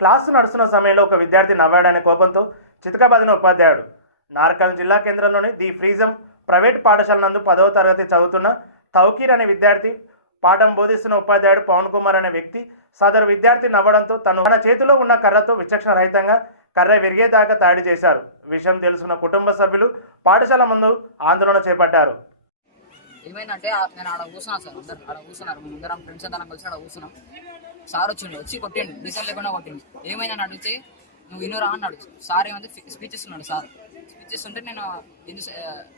Class నడుస్తున్న సమయంలో ఒక విద్యార్థి నవ్వాడనే కోపంతో చితకబాదిన ఉపాధ్యాయుడు. నార్కల్ జిల్లా కేంద్రంలోని ది ఫ్రీజం ప్రైవేట్ పాఠశాల నందు పదవ తరగతి చదువుతున్న తౌకీర్ అనే విద్యార్థి పాఠం బోధిస్తున్న ఉపాధ్యాయుడు పవన్ కుమార్ అనే వ్యక్తి సదరు విద్యార్థి నవ్వడంతో తను తన చేతిలో ఉన్న కర్రతో విచక్షణ రహితంగా కర్ర విరిగేదాకా దాడి చేశారు. విషయం తెలుసుకున్న కుటుంబ సభ్యులు పాఠశాల ముందు ఆందోళన చేపట్టారు. ఏమైందంటే నేను ఆడ కూర్చున్నాను సార్ అందరు. ఆడ కూర్చున్నారు. మేము ఫ్రెండ్స్ అందరం కలిసి ఆడ కూర్చున్నాం. సార్ వచ్చిండు వచ్చి కొట్టిండు రీజన్ లేకుండా కొట్టిండు. ఏమైందని అడిగితే నువ్వు వినురా అన్నాడు. సార్ ఏమంటే స్పీచ్ ఇస్తున్నాడు సార్. స్పీచ్ ఇస్తుంటే నేను ఎందు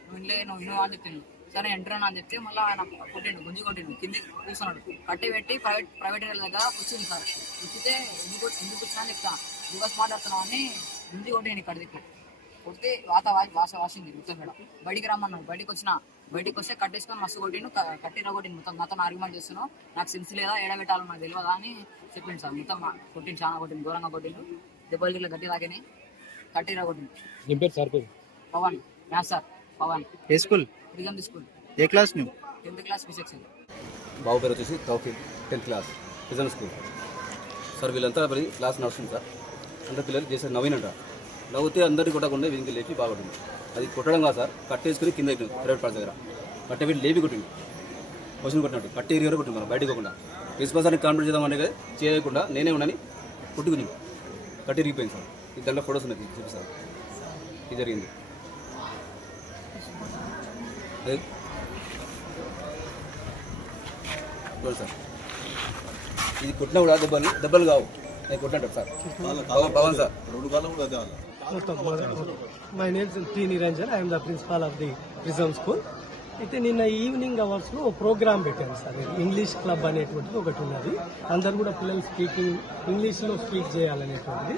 నువ్వు ఇన్లే నువ్వు ఇను అని చెప్పిండు. సరే ఎంటర్ అని చెప్తే మళ్ళీ ఆయన కొట్టిండు గుంజి కొట్టిండు కింది కూర్చున్నాడు. కట్టి పెట్టి ప్రైవేట్ ప్రైవేట్ దగ్గర వచ్చింది సార్. వచ్చితే ఎందుకు ఎందుకు వచ్చినా అని చెప్తా. దివస్ మాట్లాడుతున్నావు అని గుంజి కొట్టిండు ఇక్కడ దిక్కు కొడితే వాత వాస వాసింది మొత్తం కూడా బయటికి రమ్మన్నాడు. బయటికి వచ్చిన బయటికి వస్తే కట్టేసుకొని మస్తు కొట్టిండు. కట్టిన కొట్టిండు. మొత్తం నాతో ఆర్గ్యుమెంట్ చేస్తున్నావు. నాకు సెన్స్ లేదా? ఏడబెట్టాలో నాకు తెలియదా అని చెప్పిండు సార్. మొత్తం మా- కొట్టిండు. చాలా కొట్టిండు. ఘోరంగా కొట్టిండు. దెబ్బలు గిట్ల గట్టి తాగని. కొట్టిండు. ఏం పేరు sir Pawan. Maths sir. Pawan. ఏ స్కూల్? Prism school. ఏ క్లాస్ నువ్వు? టెన్త్ క్లాస్ బి సెక్షన్ బాబు పేరు వచ్చేసి Taufeeq. Tenth class. Vision school. Sir వీళ్ళంతా క్లాస్ నడుస్తుంది సార్. అందరు పిల్లలు చేసే నవ్వినట నవ్వుతే అందరికీ కొట్టకుండా వీనికి లేచి బాగుంటుంది. అది కొట్టడం కాదు సార్ కట్టేసుకుని కింద ప్రైవేట్ పాఠ దగ్గర. కట్ట పెట్టి లేపి కొట్టింది క్వశ్చన్ కొట్టినట్టు కట్టి ఎరిగారు కొట్టింది మనం బయటకు పోకుండా. ప్రిన్సిపల్ సార్ని కాన్ఫిడెన్స్ చేద్దామని చేయకుండా నేనే ఉన్నాని కొట్టుకుని కట్టి ఇరిగిపోయింది సార్. ఇది దాంట్లో ఫొటోస్ ఉన్నాయి చెప్పి సార్ ఇది జరిగింది. సార్. ఇది కొట్టినా కూడా దెబ్బలు దెబ్బలు కావు. నేను కొట్టినట్టు sir. Pawan of my, my name is Tini Niranjan. I am the principal of the Prism School. అయితే నిన్న ఈవినింగ్ అవర్స్లో ప్రోగ్రామ్ పెట్టాను సార్. ఇంగ్లీష్ క్లబ్ అనేటువంటిది ఒకటి ఉన్నది. అందరు కూడా పిల్లలు స్పీకింగ్ ఇంగ్లీష్లో స్పీక్ చేయాలనేటువంటిది.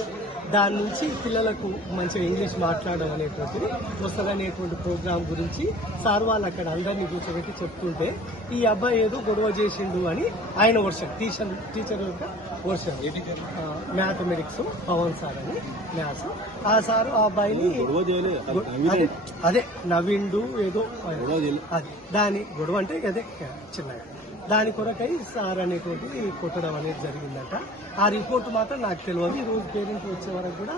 దాని నుంచి పిల్లలకు మంచిగా ఇంగ్లీష్ మాట్లాడడం అనేటువంటిది వస్తుందనేటువంటి ప్రోగ్రామ్ గురించి సార్ వాళ్ళు అక్కడ అందరినీ కూర్చోబెట్టి చెప్తుంటే ఈ అబ్బాయి ఏదో గొడవ చేసిండు అని ఆయన వర్షన్ టీచర్ టీచర్ యొక్క వర్షన్. మ్యాథమెటిక్స్ పవన్ సార్ అని మ్యాథ్స్. ఆ సార్ ఆ అబ్బాయిని అదే అదే నవ్విండు ఏదో అది. దాని గొడవ అంటే అదే చిన్నగా. దాని కొరకై సార్ అనేటువంటిది కొట్టడం అనేది జరిగిందట. ఆ రిపోర్ట్ మాత్రం నాకు తెలియదు ఈ రోజు పేరెంట్ వచ్చే వరకు కూడా.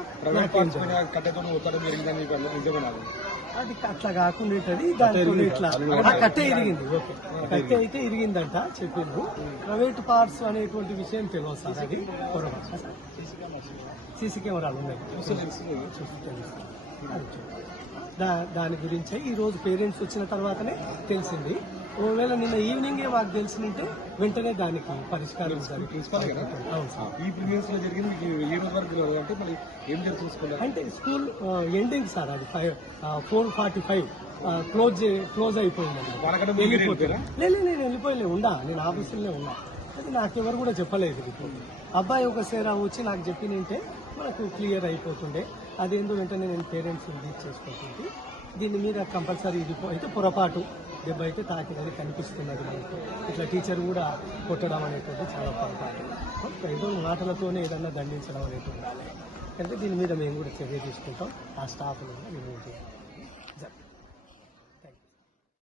అది అట్లా కాకుండా దాంతో ఇట్లా కట్టె ఇరిగింది? ఓకే. కట్టె అయితే ఇరిగిందంట చెప్పిండు ప్రైవేట్ పార్ట్స్ అనేటువంటి విషయం తెలియదు సార్ అది. సీసీ కెమెరాలు ఉన్నాయి. దాని గురించే ఈ రోజు పేరెంట్స్ వచ్చిన తర్వాతనే తెలిసింది. ఒకవేళ నిన్న ఈవినింగే మాకు తెలిసింటే వెంటనే దానికి పరిష్కారం అంటే స్కూల్ ఎండింగ్ సార్ అది five four forty five close close అయిపోయిందండి? లేదు నేను వెళ్ళిపోయలే ఉన్నా నేను ఆఫీసులోనే ఉన్నా. అది నాకెవరు కూడా చెప్పలేదు అబ్బాయి ఒకసారి వచ్చి నాకు చెప్పినంటే మనకు క్లియర్ అయిపోతుండే. అదేందో వెంటనే నేను పేరెంట్స్ రీచ్ చేసుకుంటుంది. దీని మీద కంపల్సరీ ఇది అయితే పొరపాటు. దెబ్బ అయితే తాకిదని కనిపిస్తున్నది మనకు. ఇట్లా టీచర్ కూడా కొట్టడం అనేటువంటి చాలా పొరపాటు. ఏదో మాటలతోనే ఏదన్నా దండించడం అనేటువంటి అంటే దీని మీద మేము కూడా చర్య తీసుకుంటాం. ఆ స్టాఫ్ రిమూవ్ చేయాలి.